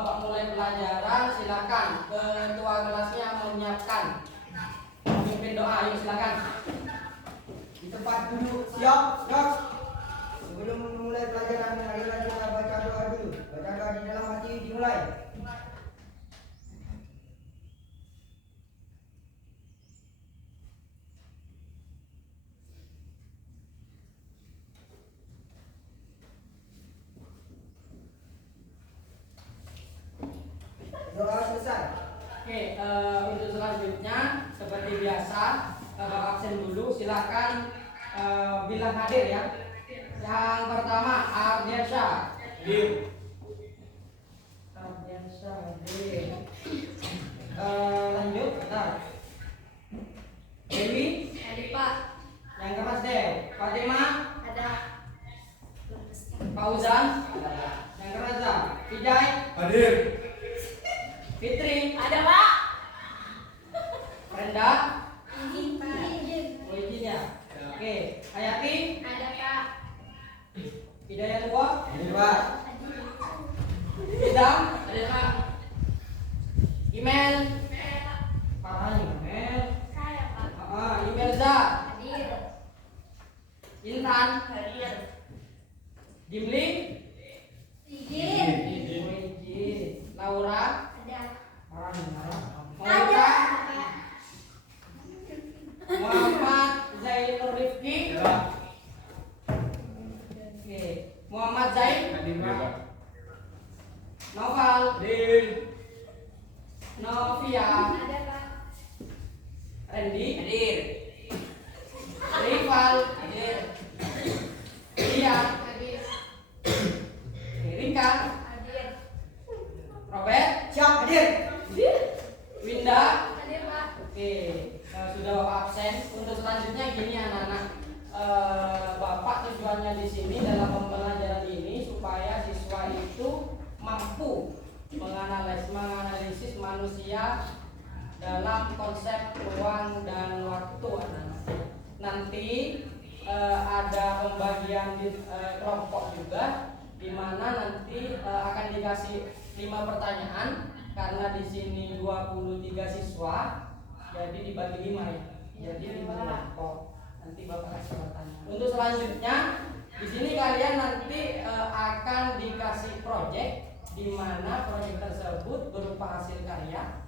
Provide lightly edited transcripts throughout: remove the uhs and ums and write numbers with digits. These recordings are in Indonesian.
Bapak mulai pelajaran, silakan ketua kelasnya menyiapkan memimpin doa. Ayo silakan. Di tempat duduk siap, siap. Sebelum memulai pelajaran, marilah kita baca doa dulu. Baca doa di dalam hati dimulai. Doa selesai. Oke, untuk selanjutnya seperti biasa Bapak absen dulu, silakan bilang hadir ya. Yang pertama Ardiansyah. Hadir. Ardiansyah hadir. Lanjut, bentar. Dewi. Ada Pak. Yang keras deh. Fatimah. Ada. Fauzan. Yang keras dah. Vijay. Hadir. Fitri. Ada Pak. Brenda. Izin Pak. Oh izin ya. Oke. Hayati. Ada Pak. Hidayatullah. Hadir, Pak. Idam. Ada Pak. Imel. Ada Pak. Parahnya Imel. Saya Pak. Imelza. Hadir. Intan. Hadir. Dimli. Izin. Oh izin. Laura. Ada. Parahnya. Ada Monica. Pak. Muhammad Zainur Rifki. Ya. Oke. Muhammad Zain. Hadir, Pak. Noval. Hadir. Novia. Ada Pak. Randy. Hadir. Rival. Hadir. Lia. Hadir. Rika. Hadir. Robert. Siap, hadir. Winda. Hadir Pak. Oke, sudah Bapak absen. Untuk selanjutnya gini anak-anak, Bapak tujuannya di sini dalam pembelajaran ini supaya siswa itu mampu menganalisis manusia dalam konsep ruang dan waktu anak-anak. Nanti ada pembagian di kelompok juga, di mana nanti akan dikasih 5 pertanyaan. Karena di sini 23 siswa, jadi dibagi 5 ya. Jadi 5 kelompok. Nanti Bapak kasih pertanyaan. Untuk selanjutnya, di sini kalian nanti akan dikasih proyek, di mana proyek tersebut berupa hasil karya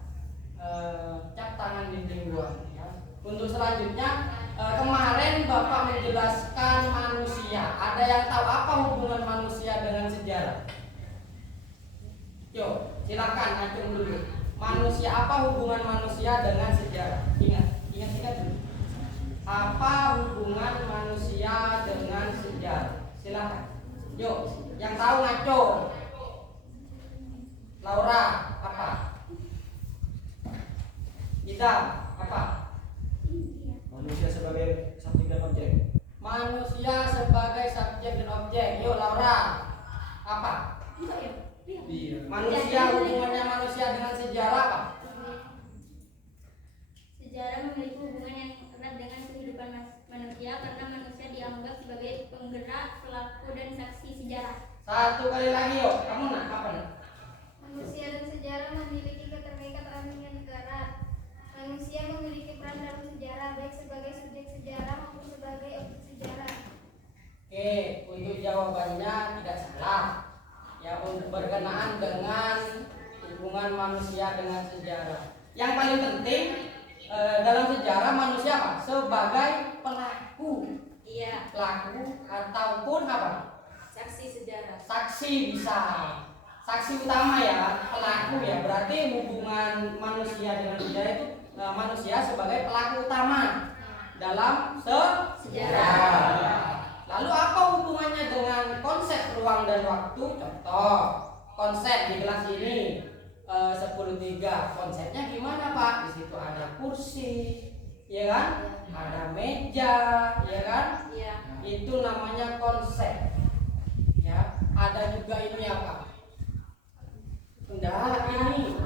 cap tangan dinding ruang. Ya. Untuk selanjutnya, kemarin Bapak menjelaskan manusia. Ada yang tahu apa hubungan manusia dengan sejarah? Yuk, silakan acung dulu. Manusia, apa hubungan manusia dengan sejarah? Ingat dulu. Apa hubungan manusia dengan sejarah? Silakan. Yuk, yang tahu ngaco. Laura, apa? Ida, apa? Manusia sebagai subjek dan objek. Manusia sebagai subjek dan objek. Yuk, Laura, apa? Iya. Manusia, hubungannya manusia dengan sejarah apa? Sejarah memiliki hubungan yang erat dengan kehidupan manusia karena manusia dianggap sebagai penggerak, pelaku, dan saksi sejarah. Satu kali lagi yuk, kamu nak apa nak? Manusia dan sejarah memiliki keterkaitan yang erat. Manusia memiliki peran dalam sejarah baik sebagai subjek sejarah maupun sebagai objek sejarah. Oke, untuk jawabannya tidak salah. Ya, untuk berkenaan dengan hubungan manusia dengan sejarah. Yang paling penting dalam sejarah manusia apa? Sebagai pelaku. Iya, Pelaku ataupun apa? saksi sejarah. Saksi bisa. Saksi utama ya, pelaku ya. Berarti hubungan manusia dengan sejarah itu manusia sebagai pelaku utama dalam sejarah. Lalu apa hubungannya dengan konsep ruang dan waktu? Contoh, konsep di kelas ini 10.3. Konsepnya gimana Pak? Di situ ada kursi, ya kan? Ada meja, ya kan? Iya. Itu namanya konsep. Ya, ada juga ini apa? Enggak, ini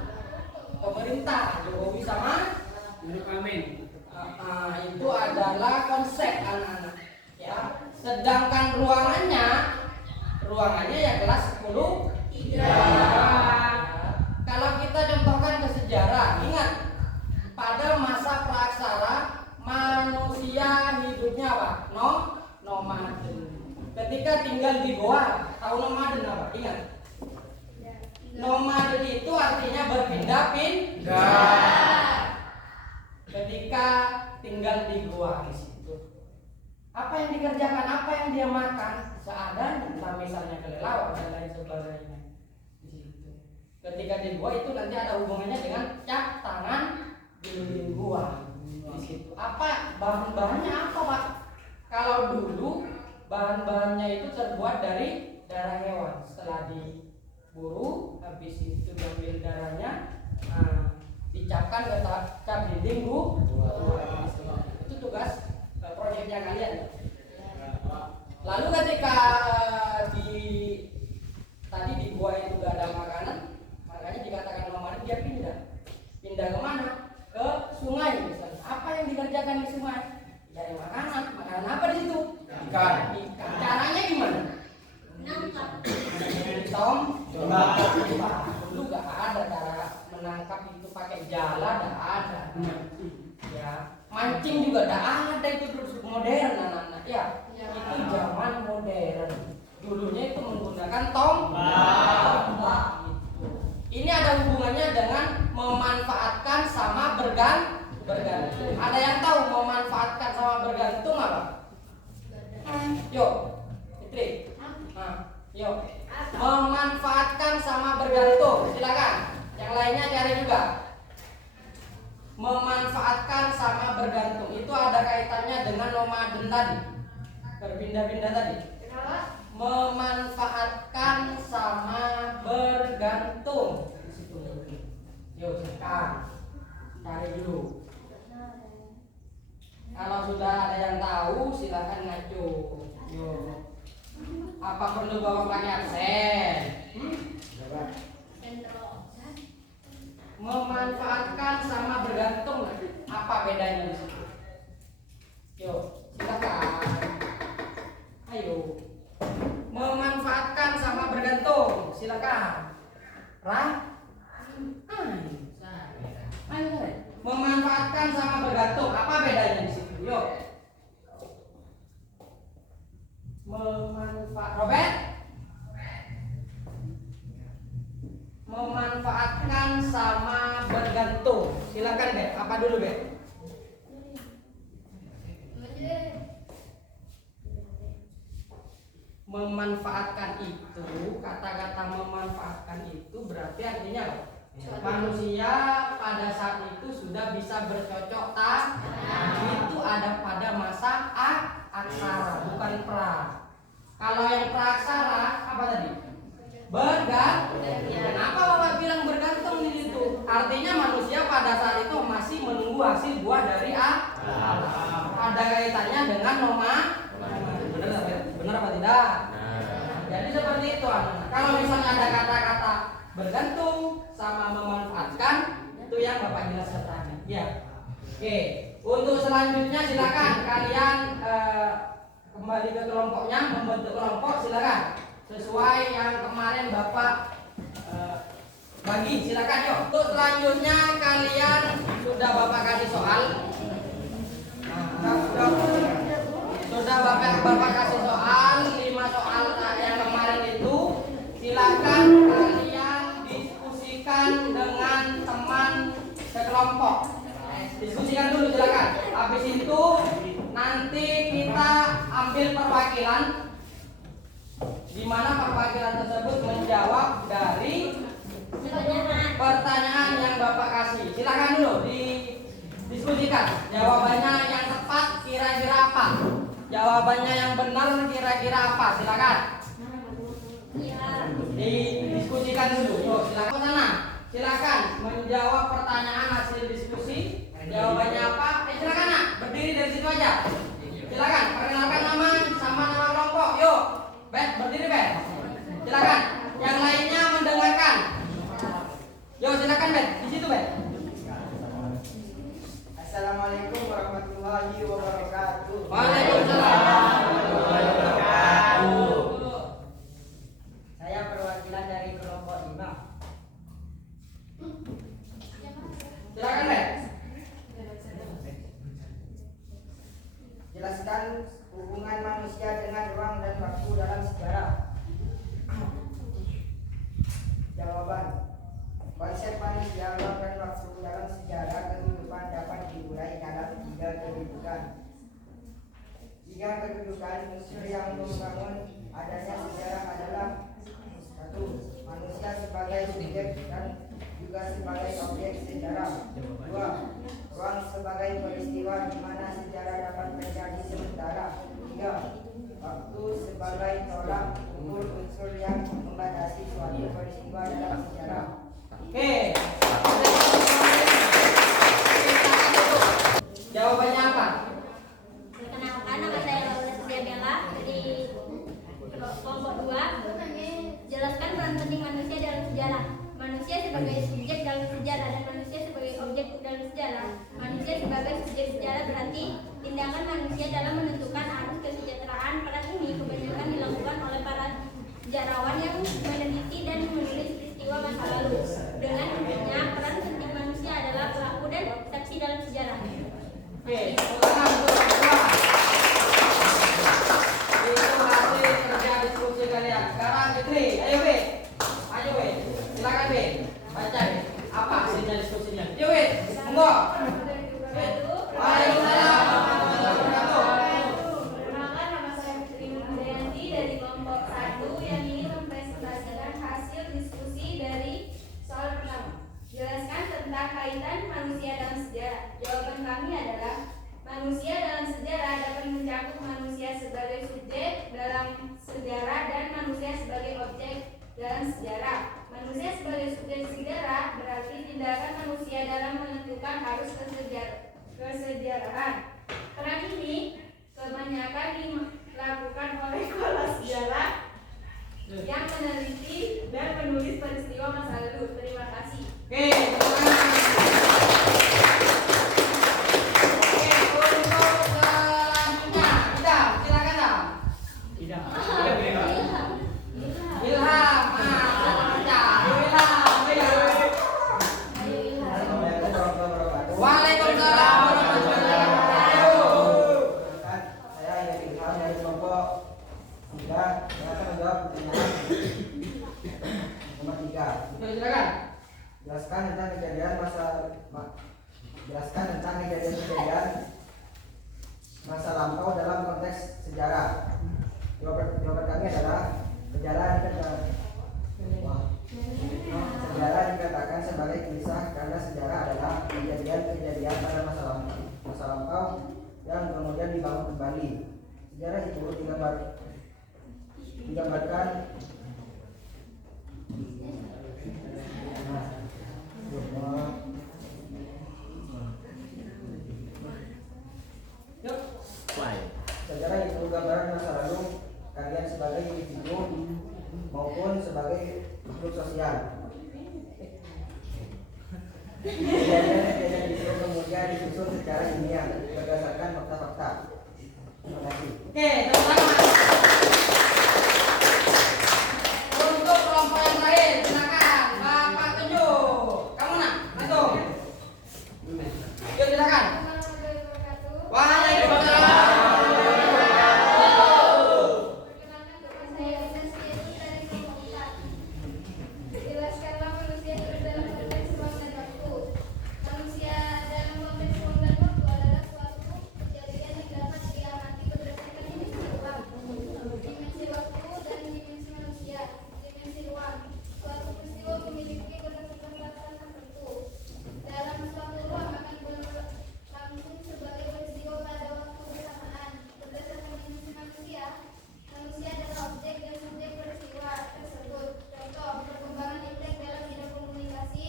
pemerintah Jokowi sama Amin. itu adalah konsep anak-anak. Ya, sedangkan ruangannya ya kelas 10. Tiga. Nomaden itu artinya berpindah-pindah. Ketika tinggal di gua di situ, apa yang dikerjakan, apa yang dia makan seadanya, entah misalnya kelelawar dan lain sebagainya di situ. Ketika di gua itu nanti ada hubungannya dengan cap tangan di gua di situ. Apa bahan-bahannya apa, Pak? Kalau dulu bahan-bahannya itu terbuat dari darah hewan. Setelah diburu, habis itu diambil darahnya, dicapkan ke cap dinding gua. Itu tugas proyeknya kalian. Lalu ketika tadi di gua itu gak ada makanan, makanya dikatakan nomaden, dia pindah kemana? Ke sungai misalnya. Apa yang dikerjakan di sungai? Cari makanan apa di situ? Ikan. Caranya gimana? Menangkap. Dulu gak ada cara menangkap itu pakai jala, gak ada. Ya, mancing juga gak ada, itu dulu modern anak-anak ya. Itu zaman modern. Dulunya itu menggunakan tombak. Ini ada hubungannya dengan memanfaatkan sama bergantung. Ada yang tahu memanfaatkan sama bergantung apa? Yuk, Fitri. Yuk. Memanfaatkan sama bergantung. Silakan. Yang lainnya cari juga. Memanfaatkan sama bergantung itu ada kaitannya dengan nomaden tadi. Berpindah-pindah tadi. Memanfaatkan sama bergantung. Yuk, silakan. Cari dulu. Kalau sudah ada yang tahu, silakan ngacu. Yuk. Apa perlu bawa pakai absen? Memanfaatkan sama bergantung, apa bedanya di situ? Yuk, silakan. Ayo. Memanfaatkan sama bergantung, silakan. Ayo. Memanfaatkan sama bergantung, apa bedanya di situ? Yuk. Robert? Memanfaatkan sama bergantung. Silakan, Bet. Apa dulu, Bet? Memanfaatkan itu, kata-kata memanfaatkan itu berarti artinya apa? Manusia pada saat itu sudah bisa bercocok tanam. Itu ada pada masa aksara, bukan pra. Kalau yang praksara apa tadi? Bergantung. Kenapa Bapak bilang bergantung di situ? Artinya manusia pada saat itu masih menunggu hasil buah dari alam. Ada kaitannya dengan benar apa tidak? Jadi seperti itu, anak. Kalau misalnya ada kata-kata bergantung sama memanfaatkan, itu yang Bapak jelaskan tadi. Ya. Oke. Untuk selanjutnya silakan kalian kembali ke kelompoknya, membentuk kelompok, silakan. Sesuai yang kemarin Bapak bagi, silakan yuk. Untuk selanjutnya kalian sudah Bapak kasih soal. Sudah Bapak kasih soal 5 soal yang kemarin itu. Silakan kalian diskusikan dengan teman sekelompok. Diskusikan dulu silakan. Habis itu nanti kita ambil perwakilan, di mana perwakilan tersebut menjawab dari pertanyaan yang Bapak kasih. Silakan dulu didiskusikan. Jawabannya yang tepat kira-kira apa? Jawabannya yang benar kira-kira apa? Silakan. Didiskusikan dulu. Yuk, silakan ke sana. Silakan menjawab pertanyaan hasil diskusi. Jawabannya apa? Silakan nak, berdiri dari situ aja. Silakan, perkenalkan nama sama nama kelompok. Yuk, Bet, berdiri Bet. Silakan. Yang lainnya mendengarkan. Yuk, silakan Bet, di situ Bet. Assalamualaikum warahmatullahi wabarakatuh. Waalaikumsalam warahmatullahi wabarakatuh. Saya perwakilan dari kelompok 5. Silakan Bet. Jelaskan Jawaban. Konsep manusia ruang dan waktu dalam sejarah kehidupan dapat dimulai dalam 3 kedudukan. 3 kedudukan unsur yang membangun adanya sejarah adalah: 1. Manusia sebagai subjek dan juga sebagai objek sejarah. 2. Ruang sebagai peristiwa di mana sejarah dapat terjadi sementara. 3. Waktu sebagai tolak ukur unsur yang membatasi suatu peristiwa dalam sejarah. Oke. Jawabannya apa? Perkenalkan, nama saya Laura Sudiabella dari kelompok 2. Jelaskan peran penting manusia dalam sejarah. Manusia sebagai subjek dalam sejarah dan manusia sebagai objek dalam sejarah. Manusia sebagai subjek sejarah berarti tindakan manusia dalam menentukan arus kesejahteraan. Peran ini kebanyakan dilakukan oleh para sejarawan yang meneliti dan menulis peristiwa masa lalu. Dengan umumnya, peran penting manusia adalah pelaku dan saksi dalam sejarah. Oke, tangan untuk semua. Itu hasil kerja diskusi kalian. Sekarang Fitri, ayo Be. Ayo Be. Silakan Be. Baca Be. Apa hasilnya diskusinya? Yuk Be. Monggo. Waalaikumsalam warahmatullahi wabarakatuh. Perkenalkan, nama saya Fitri Nurdayanti dari kelompok 1 yang ingin mempresentasikan hasil diskusi dari soal pertama. Jelaskan tentang kaitan manusia dalam sejarah. Jawaban kami adalah manusia dalam sejarah dapat mencakup manusia sebagai subjek dalam sejarah dan manusia sebagai objek dalam sejarah. Manusia sebagai subjek sejarah berarti tindakan manusia dalam menentukan arus kesejarahan. Peran ini kebanyakan dilakukan oleh kepala sejarah yang meneliti dan menulis peristiwa masa lalu. Terima kasih. Oke, tangan. Oke, untuk selanjutnya, Idam, silakan Dam. Tidak. Ilham, baca. Waalaikumsalam warahmatullahi wabarakatuh. Saya Ilham dari kelompok 3 yang akan menjawab pertanyaan nomor 3. Oke, silakan. Jelaskan tentang kejadian masa lampau dalam konteks sejarah. Jawaban kami adalah sejarah dikatakan sebagai kisah karena sejarah adalah kejadian-kejadian pada masa lampau yang kemudian dibangun kembali. Sejarah itu digambarkan sejarah itu gambaran masa lalu kalian sebagai individu maupun sebagai makhluk sosial. Kejadian-kejadian itu kemudian disusun secara ilmiah berdasarkan fakta-fakta. Terima kasih. Oke, teman-teman. Untuk kelompok yang lain, silakan. Bapak Tunjuk. Kamu nak? Masuk. Yuk, silakan. Waalaikumsalam. Jelaskanlah manusia hidup dalam konteks ruang dan waktu. Manusia dalam konteks ruang dan waktu adalah suatu kejadian yang dapat diamati berdasarkan dimensi ruang, dimensi waktu, dan dimensi manusia. Dimensi ruang, suatu peristiwa memiliki keterbatasan tertentu. Dalam suatu ruang akan berlangsung sebagai peristiwa pada waktu bersamaan. Berdasarkan dimensi manusia, manusia adalah objek dan subjek peristiwa tersebut. Contoh, perkembangan iptek dalam bidang komunikasi.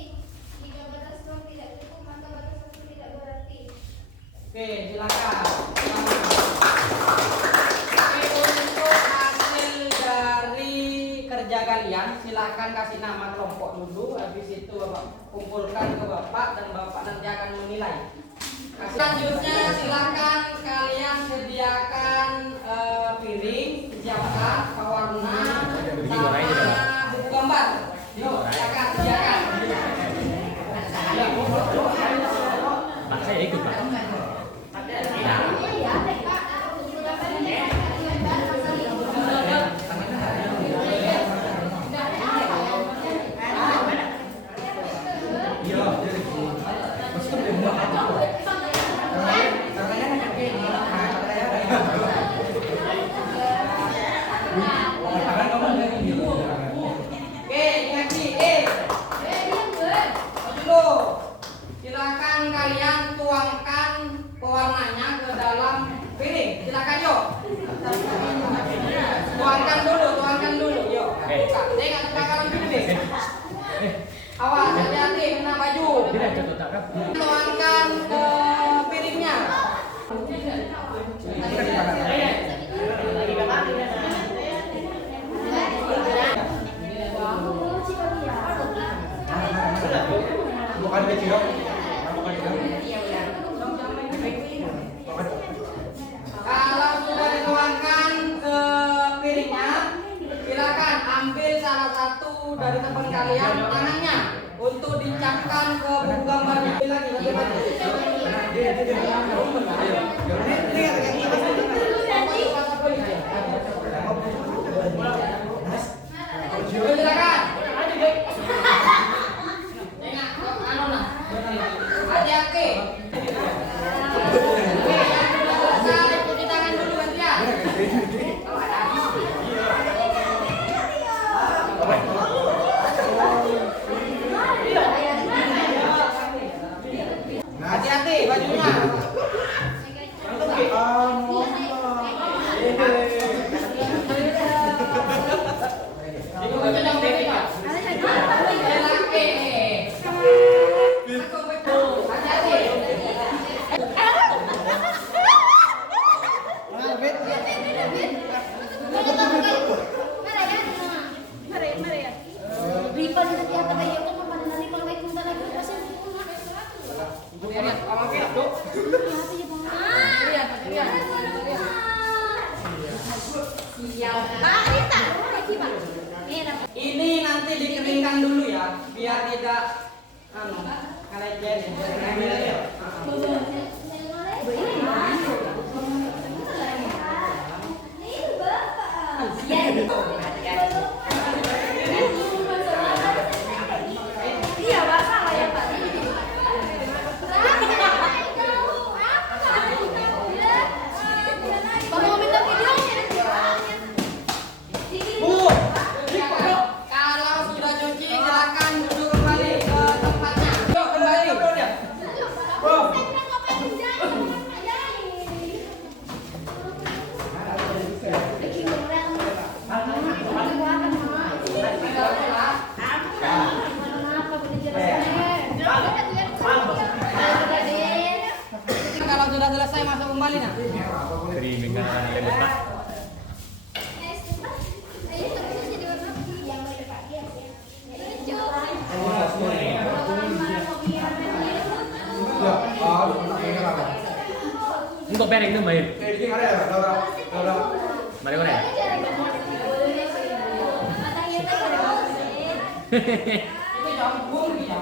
Jika batas ruang tidak cukup, maka batas waktu tidak berarti. Oke, silakan. Oke, untuk hasil dari kerja kalian, silakan kasih nama kelompok dulu. Habis itu Bapak kumpulkan ke Bapak dan Bapak nanti akan menilai. Selanjutnya silakan kalian sediakan piring, siapkan pewarna sama buku gambar. Yuk, silakan sediakan. Pak, saya ikut Pak. Awas, hati-hati kena baju. Tidak jatuh tak rapi. Tuangkan ke piringnya. Bukan kecil. Kalau sudah dituangkan ke piringnya, silakan ambil salah satu dari teman kalian tangannya untuk dicapkan ke buku gambarnya. Silakan. Hati-hati. Selesai, cuci tangan dulu gantian. Hati-hati bajunya. Itu kencang dikit, Pak. Laki. Aku betul. Hati-hati. Ini nanti dikeringkan dulu ya, biar tidak ngelecet. Iya, Pak, salah ya, Pak. Mau minta video? Bu, kalau sudah cuci silakan duduk kembali ke tempatnya. Yuk kembali. Kalau sudah selesai masuk kembali nah. Kerimingan lembut pak. Untuk piring itu bayar. Mari kau nih. Itu jambung ya.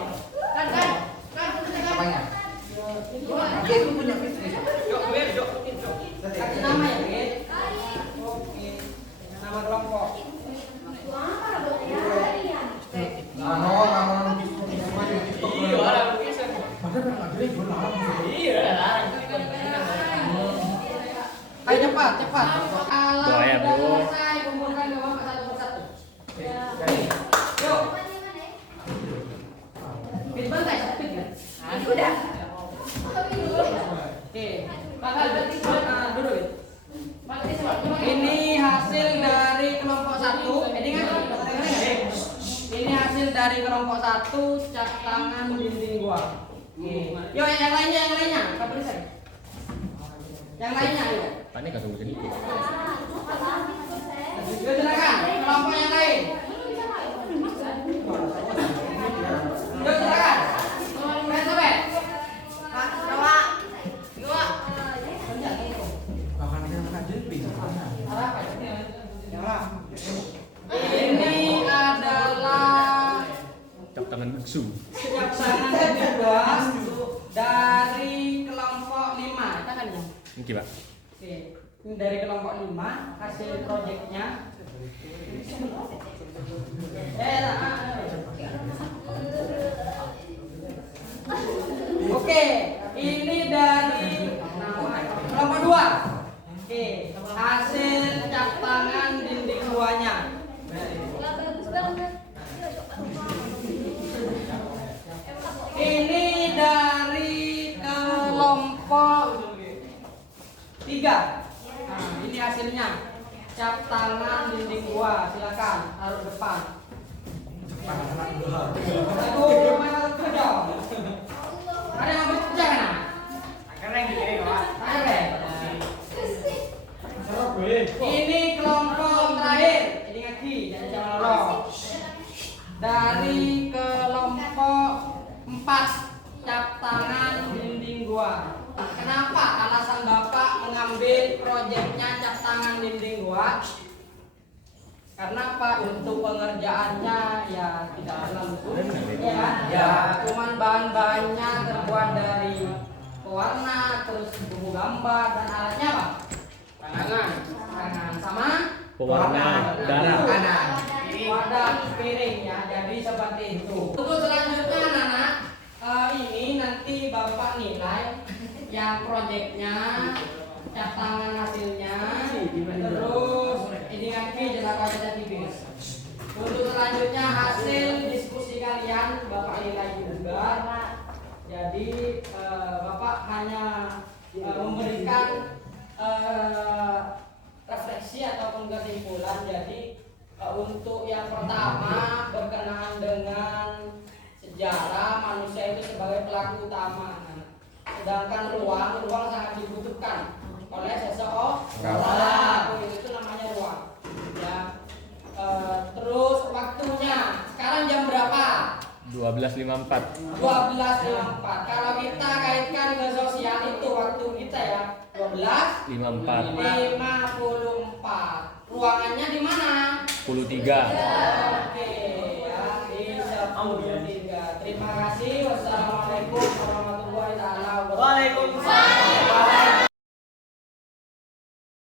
Apanya? Dia itu punya bisnis. Kasih nama ya, Bit. Oke. Nama kelompok. Ayo cepat, cepat. Kalau Doa ya, sudah bro. selesai, kumpulkan ke bapak satu persatu. Yuk. Bit bantai, bit ya. Udah. Oke. Bakal duduk, Bit. Ini hasil dari kelompok satu. Ini hasil dari kelompok satu, cat tangan dinding gua. Oke. Yuk yang lainnya, kabar saya. Yang lainnya, yuk. Panik atau sedikit. Yuk silakan, kelompok yang lain. Yuk silakan. Sobek. Ini adalah Cap tangan biksu. setiap tangan kedua dari kelompok 5. Kita kan ya? Ini pak. Oke. Ini dari kelompok 5 hasil proyeknya. Oke, ini dari kelompok 2. Oke, hasil cap tangan dinding guanya. Ini dari kelompok 3. Nah, ini hasilnya. Cap tangan dinding gua, silakan taruh depan. Aduh, mana tuh dong? Ada yang pecah kan? Keren gitu ya, Pak. Ada. Ini kelompok terakhir. Ini lagi, jangan lorong. Dari kelompok 4 cap tangan dinding gua. Kenapa alasan Bapak mengambil proyeknya cap tangan dinding gua? Karena Pak untuk pengerjaannya ya tidak terlalu sulit ya, cuman bahan-bahannya terbuat dari pewarna, terus buku gambar dan alatnya Pak. Tangan sama Pewarna darah. wadah piring ya, jadi seperti itu. Untuk selanjutnya anak-anak, ini nanti Bapak nilai yang proyeknya, cap tangan hasilnya, terus ini lagi jelas baca tipis. Untuk selanjutnya hasil diskusi kalian Bapak nilai juga. Jadi Bapak hanya memberikan refleksi ataupun kesimpulan. Jadi untuk yang pertama berkenaan dengan sejarah manusia itu sebagai pelaku utama. Sedangkan ruang sangat dibutuhkan oleh seseorang. Itu namanya ruang. Ya. Terus waktunya. Sekarang jam berapa? 12.54. 12.54. Kalau kita kaitkan ke sosial itu waktu kita ya 54. 54. Ruangannya di mana? 10.3.